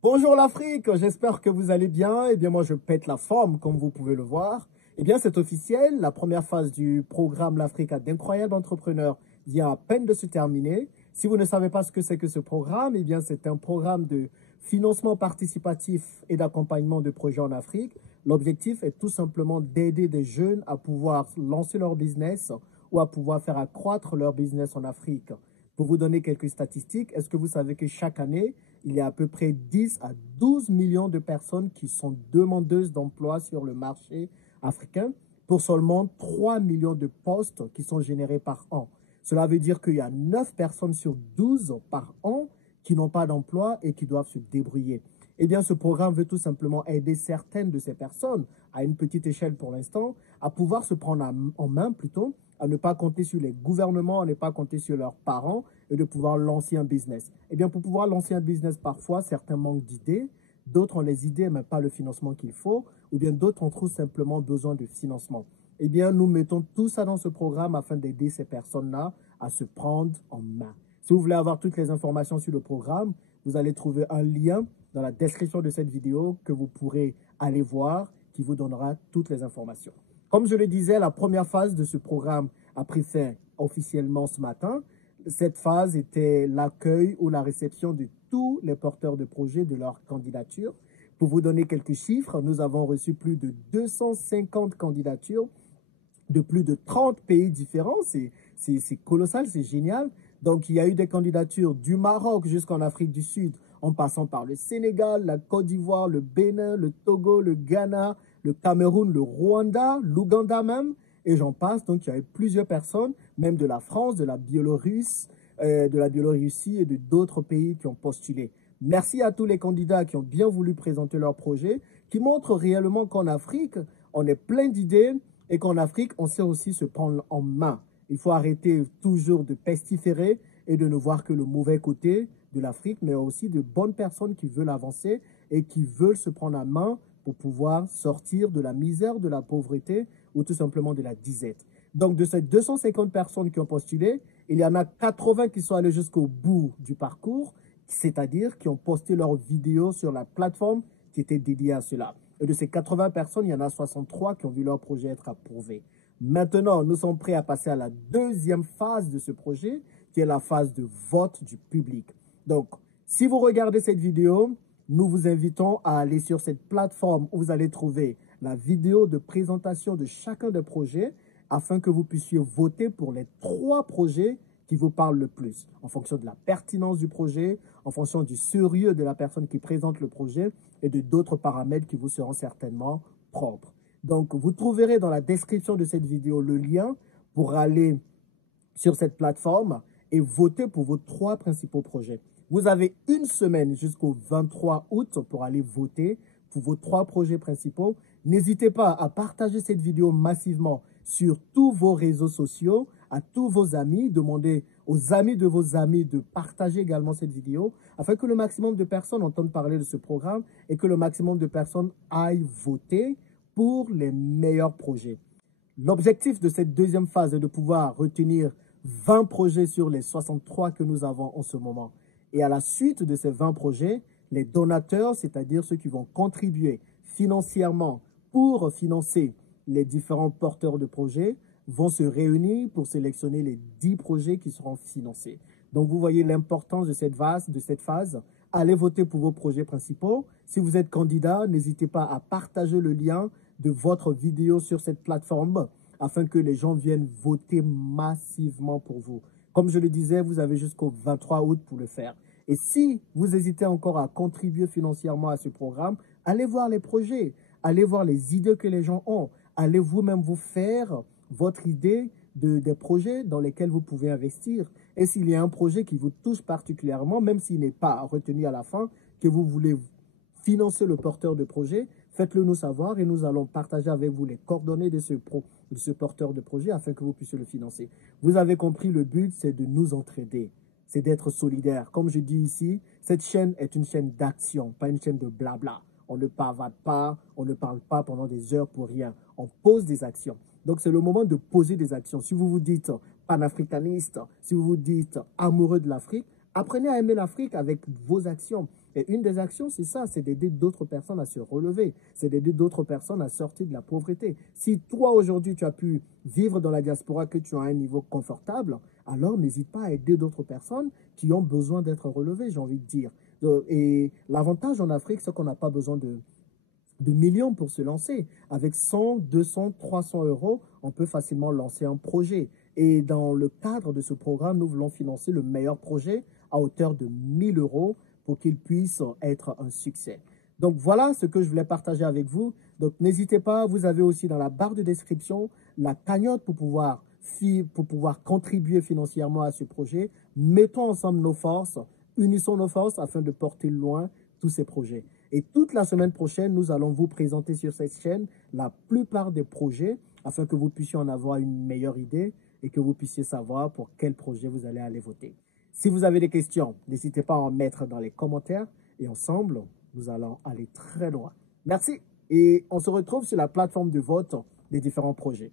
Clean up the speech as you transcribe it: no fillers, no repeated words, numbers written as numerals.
Bonjour l'Afrique, j'espère que vous allez bien. Eh bien, moi, je pète la forme, comme vous pouvez le voir. Eh bien, c'est officiel. La première phase du programme L'Afrique a d'incroyables entrepreneurs vient à peine de se terminer. Si vous ne savez pas ce que c'est que ce programme, eh bien, c'est un programme de financement participatif et d'accompagnement de projets en Afrique. L'objectif est tout simplement d'aider des jeunes à pouvoir lancer leur business ou à pouvoir faire accroître leur business en Afrique. Pour vous donner quelques statistiques, est-ce que vous savez que chaque année, il y a à peu près 10 à 12 millions de personnes qui sont demandeuses d'emploi sur le marché africain pour seulement 3 millions de postes qui sont générés par an. Cela veut dire qu'il y a 9 personnes sur 12 par an qui n'ont pas d'emploi et qui doivent se débrouiller. Eh bien, ce programme veut tout simplement aider certaines de ces personnes, à une petite échelle pour l'instant, à pouvoir se prendre en main plutôt, à ne pas compter sur les gouvernements, à ne pas compter sur leurs parents et de pouvoir lancer un business. Eh bien, pour pouvoir lancer un business, parfois, certains manquent d'idées, d'autres ont les idées mais pas le financement qu'il faut, ou bien d'autres ont tout simplement besoin de financement. Eh bien, nous mettons tout ça dans ce programme afin d'aider ces personnes-là à se prendre en main. Si vous voulez avoir toutes les informations sur le programme, vous allez trouver un lien dans la description de cette vidéo que vous pourrez aller voir, qui vous donnera toutes les informations. Comme je le disais, la première phase de ce programme a pris fin officiellement ce matin. Cette phase était l'accueil ou la réception de tous les porteurs de projets de leur candidature. Pour vous donner quelques chiffres, nous avons reçu plus de 250 candidatures de plus de 30 pays différents. C'est colossal, c'est génial. Donc, il y a eu des candidatures du Maroc jusqu'en Afrique du Sud, en passant par le Sénégal, la Côte d'Ivoire, le Bénin, le Togo, le Ghana, le Cameroun, le Rwanda, l'Ouganda même, et j'en passe. Donc, il y a eu plusieurs personnes, même de la France, de la Biélorussie et de d'autres pays qui ont postulé. Merci à tous les candidats qui ont bien voulu présenter leur projet, qui montrent réellement qu'en Afrique, on est plein d'idées et qu'en Afrique, on sait aussi se prendre en main. Il faut arrêter toujours de pestiférer et de ne voir que le mauvais côté de l'Afrique, mais aussi de bonnes personnes qui veulent avancer et qui veulent se prendre en main pour pouvoir sortir de la misère, de la pauvreté ou tout simplement de la disette. Donc, de ces 250 personnes qui ont postulé, il y en a 80 qui sont allés jusqu'au bout du parcours, c'est-à-dire qui ont posté leurs vidéos sur la plateforme qui était dédiée à cela. Et de ces 80 personnes, il y en a 63 qui ont vu leur projet être approuvé. Maintenant, nous sommes prêts à passer à la deuxième phase de ce projet, qui est la phase de vote du public. Donc, si vous regardez cette vidéo, nous vous invitons à aller sur cette plateforme où vous allez trouver la vidéo de présentation de chacun des projets afin que vous puissiez voter pour les 3 projets qui vous parlent le plus, en fonction de la pertinence du projet, en fonction du sérieux de la personne qui présente le projet et de d'autres paramètres qui vous seront certainement propres. Donc, vous trouverez dans la description de cette vidéo le lien pour aller sur cette plateforme et voter pour vos 3 principaux projets. Vous avez une semaine jusqu'au 23 août pour aller voter pour vos 3 projets principaux. N'hésitez pas à partager cette vidéo massivement sur tous vos réseaux sociaux, à tous vos amis. Demandez aux amis de vos amis de partager également cette vidéo afin que le maximum de personnes entendent parler de ce programme et que le maximum de personnes aillent voter pour les meilleurs projets. L'objectif de cette deuxième phase est de pouvoir retenir 20 projets sur les 63 que nous avons en ce moment. Et à la suite de ces 20 projets, les donateurs, c'est-à-dire ceux qui vont contribuer financièrement pour financer les différents porteurs de projets, vont se réunir pour sélectionner les 10 projets qui seront financés. Donc, vous voyez l'importance de cette phase. Allez voter pour vos projets principaux. Si vous êtes candidat, n'hésitez pas à partager le lien de votre vidéo sur cette plateforme afin que les gens viennent voter massivement pour vous. Comme je le disais, vous avez jusqu'au 23 août pour le faire. Et si vous hésitez encore à contribuer financièrement à ce programme, allez voir les projets, allez voir les idées que les gens ont, allez vous-même vous faire votre idée des projets dans lesquels vous pouvez investir. Et s'il y a un projet qui vous touche particulièrement, même s'il n'est pas retenu à la fin, que vous voulez financer le porteur de projet, faites-le nous savoir et nous allons partager avec vous les coordonnées de ce porteur de projet afin que vous puissiez le financer. Vous avez compris, le but, c'est de nous entraider, c'est d'être solidaires. Comme je dis ici, cette chaîne est une chaîne d'action, pas une chaîne de blabla. On ne pavade pas, on ne parle pas pendant des heures pour rien. On pose des actions. Donc, c'est le moment de poser des actions. Si vous vous dites panafricaniste, si vous vous dites amoureux de l'Afrique, apprenez à aimer l'Afrique avec vos actions. Et une des actions, c'est ça, c'est d'aider d'autres personnes à se relever, c'est d'aider d'autres personnes à sortir de la pauvreté. Si toi, aujourd'hui, tu as pu vivre dans la diaspora, que tu as un niveau confortable, alors n'hésite pas à aider d'autres personnes qui ont besoin d'être relevées, j'ai envie de dire. Et l'avantage en Afrique, c'est qu'on n'a pas besoin de millions pour se lancer. Avec 100, 200, 300 euros, on peut facilement lancer un projet. Et dans le cadre de ce programme, nous voulons financer le meilleur projet à hauteur de 1000 euros pour qu'il puisse être un succès. Donc voilà ce que je voulais partager avec vous. Donc n'hésitez pas, vous avez aussi dans la barre de description la cagnotte pour pouvoir contribuer financièrement à ce projet. Mettons ensemble nos forces, unissons nos forces afin de porter loin tous ces projets. Et toute la semaine prochaine, nous allons vous présenter sur cette chaîne la plupart des projets afin que vous puissiez en avoir une meilleure idée et que vous puissiez savoir pour quel projet vous allez aller voter. Si vous avez des questions, n'hésitez pas à en mettre dans les commentaires et ensemble, nous allons aller très loin. Merci et on se retrouve sur la plateforme de vote des différents projets.